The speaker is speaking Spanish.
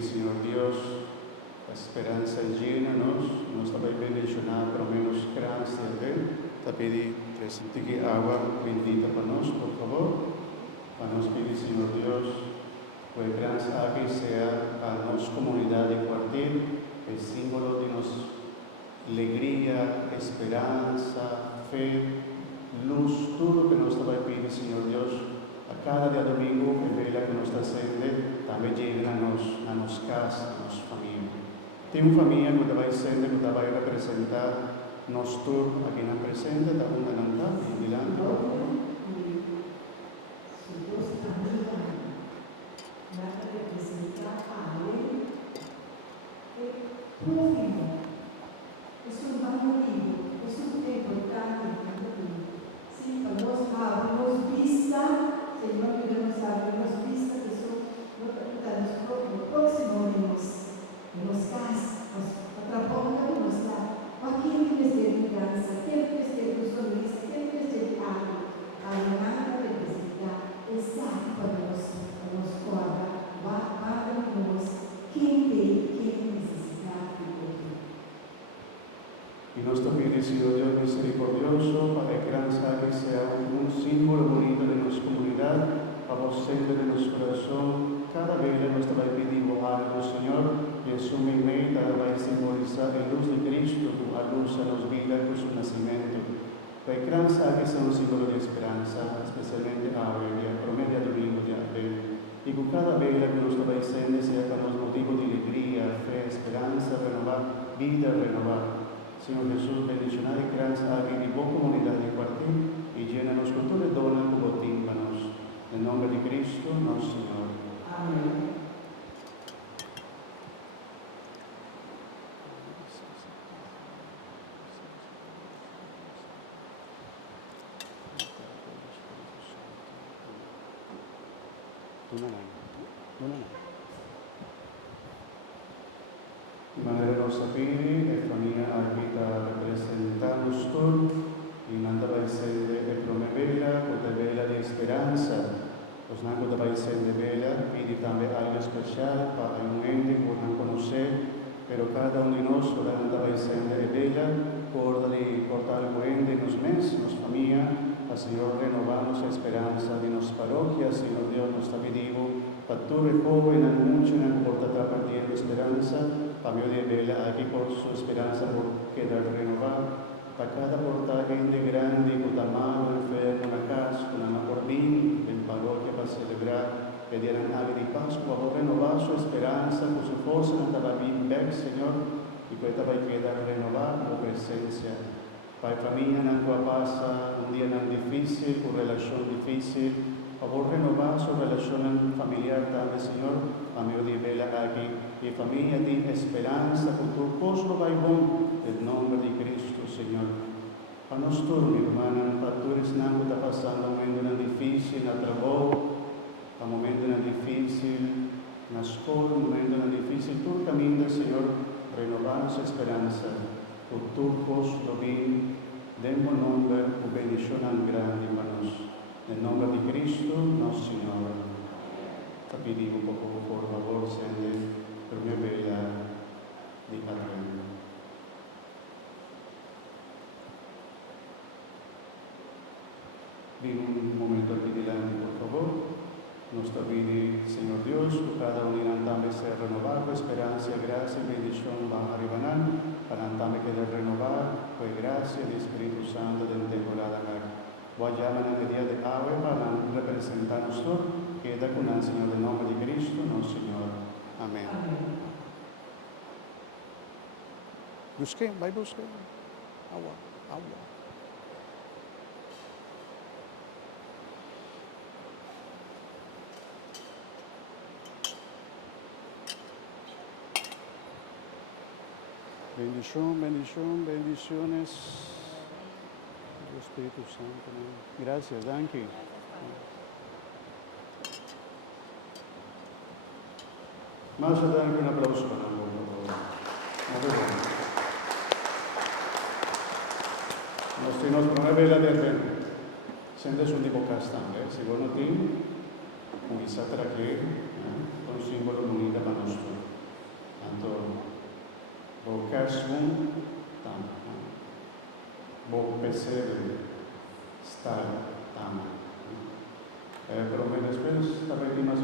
Señor Dios, a esperança llena-nos, nós também bendicionar pelo menos graça de te pedir que água bendita para nós, por favor. Para nos pedir, Senhor Deus, que a graça aqui seja a nossa comunidade de quartil, é símbolo de nossa alegria, esperança, fé, luz, tudo que nós também pedimos, Senhor Deus. A cada dia domingo, a vela que nos está sendo, também chega na nossa casa, na nossa família. Tem uma família que vai sendo, que vai representar nosso tour aqui na presença, da onda não está, em Milano, por favor. Y nos también, Señor Dios misericordioso, para que gran sangre sea un símbolo bonito de nuestra comunidad, para vos centro de nuestro corazón. Cada vez nos va a pedir algo, Señor, y en su meta va a simbolizar la luz de Cristo, a luz a nos vida con su nacimiento. Para que gran sangre sea un símbolo de esperanza, especialmente ahora, promedio domingo de Abel. Y con cada vela que nos va a encender sea para nos motivo de alegría, fe, esperanza, renovar, vida, renovar. Señor Jesús, bendicionad y gracia aquí en boa comunidad de cuartil y llénanos con toda dona como tímpanos. En nombre de Cristo, nuestro Señor. Amén. De manera nostra fede e famiglia arbita representamos tu in anda vai sende e prome vela, cota vela di speranza. Os nanco da vai sende vela, pidi tambe algo special para un ente que non conosce, pero cada uno de nos ora anda vai sende e vela, corda di portare algo ente nos mes, nos famiglia, a Señor renovamos a esperanza de nos parroquias, Señor Dios nos está pedindo, para tu recojo en mucho en portar partiendo esperanza, para mí de vela aquí por su esperanza por quedar renovado, para cada portal gente grande, con amado, enfermo, una casa, con amor vino, en parroquia para celebrar, que dieran algo de Pascua, por renovar su esperanza, con su fuerza, no estaba bien ver, Señor, y que esta va a quedar renovada por presencia. Para familia no pasa un día tan difícil, una relación difícil, favor renovar su relación familiar también, Señor, a mí de vela aquí, y familia de esperanza, con tu cosa va bon, en nombre de Cristo, Señor. Para nosotros, mi hermana, para tú eres nada está pasando un momento tan difícil, en el trabajo, un momento tan difícil, en la escuela, un momento tan difícil, tú caminas, Señor, renovando su esperanza, con tu cosa lo bien, demos nombre, una bendición tan grande para nosotros. En nombre de Cristo, nuestro Señor. Te pedimos un poco, por favor, sende per me vela di Padre. Ven un momento aquí delante, por favor. Nos te pide, Señor Dios, que cada uno también sea renovado, esperanza, gracia y bendición va a arribar, para también quedar renovado, pues gracia del Espíritu Santo del temporada acá. Guayama en el día de hoy para representar nosotros, queda con el Señor del nombre de Cristo, nuestro Señor. Amén. Busquen, vai buscar agua. Bendiciones. Espíritu Santo. Gracias, Danke. Más adelante un aplauso para nosotros, por favor. Nos promueve la de siendo un tipo castante, segundo ti, un isatra que un símbolo bonito para nosotros. Cashmoon, tam. Bob Pesebre, Star, tam. Pero me después la última